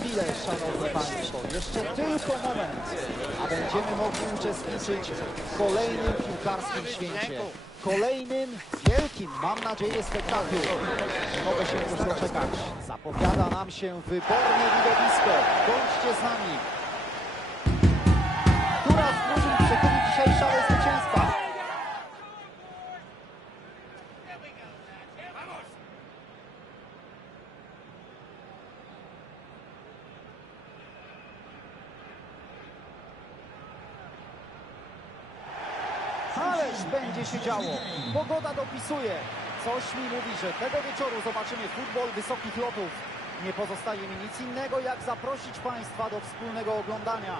chwilę, szanowni państwo, jeszcze tylko moment, a będziemy mogli uczestniczyć w kolejnym piłkarskim święcie. Kolejnym wielkim, mam nadzieję, spektaklu. Mogę się już doczekać. Zapowiada nam się wyborne widowisko. Bądźcie z nami. Która z drużyn przechyli dzisiaj Ależ będzie się działo. Pogoda dopisuje. Coś mi mówi, że tego wieczoru zobaczymy futbol wysokich lotów. Nie pozostaje mi nic innego, jak zaprosić Państwa do wspólnego oglądania.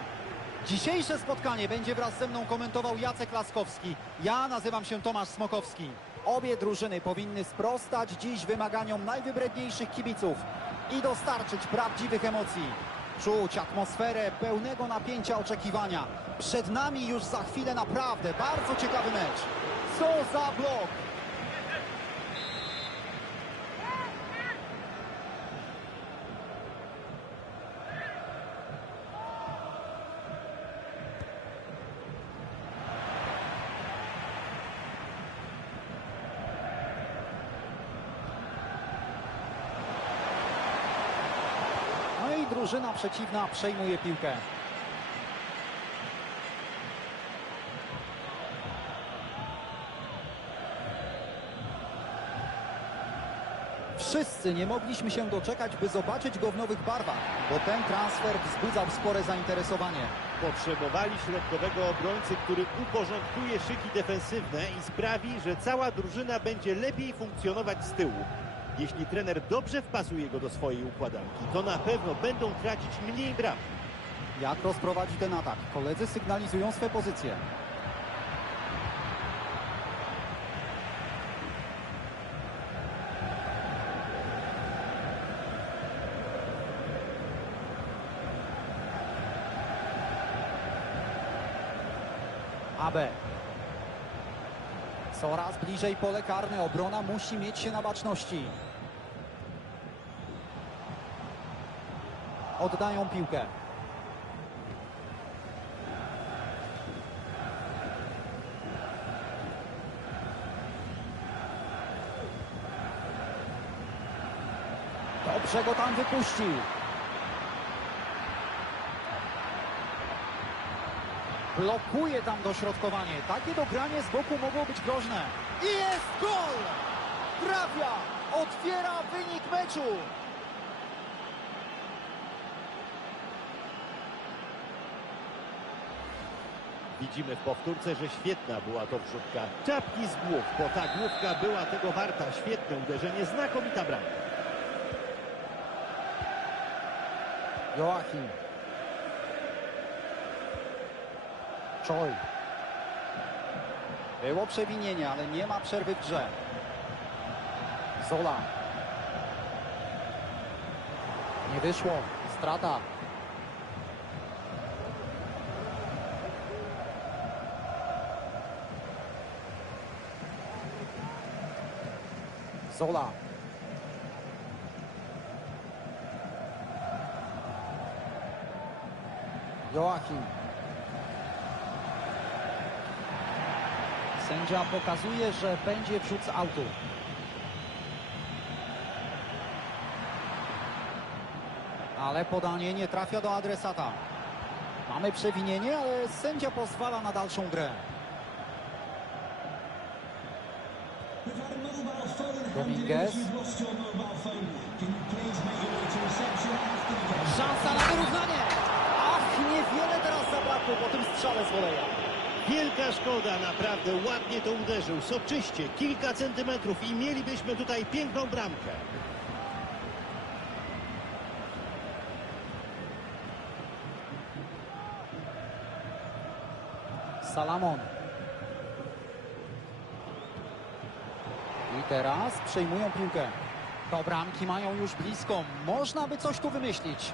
Dzisiejsze spotkanie będzie wraz ze mną komentował Jacek Laskowski. Ja nazywam się Tomasz Smokowski. Obie drużyny powinny sprostać dziś wymaganiom najwybredniejszych kibiców i dostarczyć prawdziwych emocji. Czuć atmosferę pełnego napięcia oczekiwania. Przed nami już za chwilę naprawdę bardzo ciekawy mecz. Co za blok! Drużyna przeciwna przejmuje piłkę. Wszyscy nie mogliśmy się doczekać, by zobaczyć go w nowych barwach, bo ten transfer wzbudzał spore zainteresowanie. Potrzebowali środkowego obrońcy, który uporządkuje szyki defensywne i sprawi, że cała drużyna będzie lepiej funkcjonować z tyłu. Jeśli trener dobrze wpasuje go do swojej układanki, to na pewno będą tracić mniej bram. Jak rozprowadzi ten atak? Koledzy sygnalizują swe pozycje. Abe. Coraz bliżej pole karne. Obrona musi mieć się na baczności. Oddają piłkę. Dobrze go tam wypuścił. Blokuje tam dośrodkowanie. Takie dogranie z boku mogło być groźne. I jest gol! Trafia! Otwiera wynik meczu! Widzimy w powtórce, że świetna była to wrzutka. Czapki z głów, bo ta główka była tego warta. Świetne uderzenie, znakomita bramka. Joachim. Choi. Było przewinienie, ale nie ma przerwy w grze. Zola. Nie wyszło. Strata. Zola. Joachim. Sędzia pokazuje, że będzie wrzut z autu. Ale podanie nie trafia do adresata. Mamy przewinienie, ale sędzia pozwala na dalszą grę. Dominguez. Szansa na wyrównanie. Ach, niewiele teraz zabrakło po tym strzale z woleja. Wielka szkoda, naprawdę ładnie to uderzył. Soczyście, kilka centymetrów i mielibyśmy tutaj piękną bramkę. Salamon. I teraz przejmują piłkę. Do bramki mają już blisko. Można by coś tu wymyślić.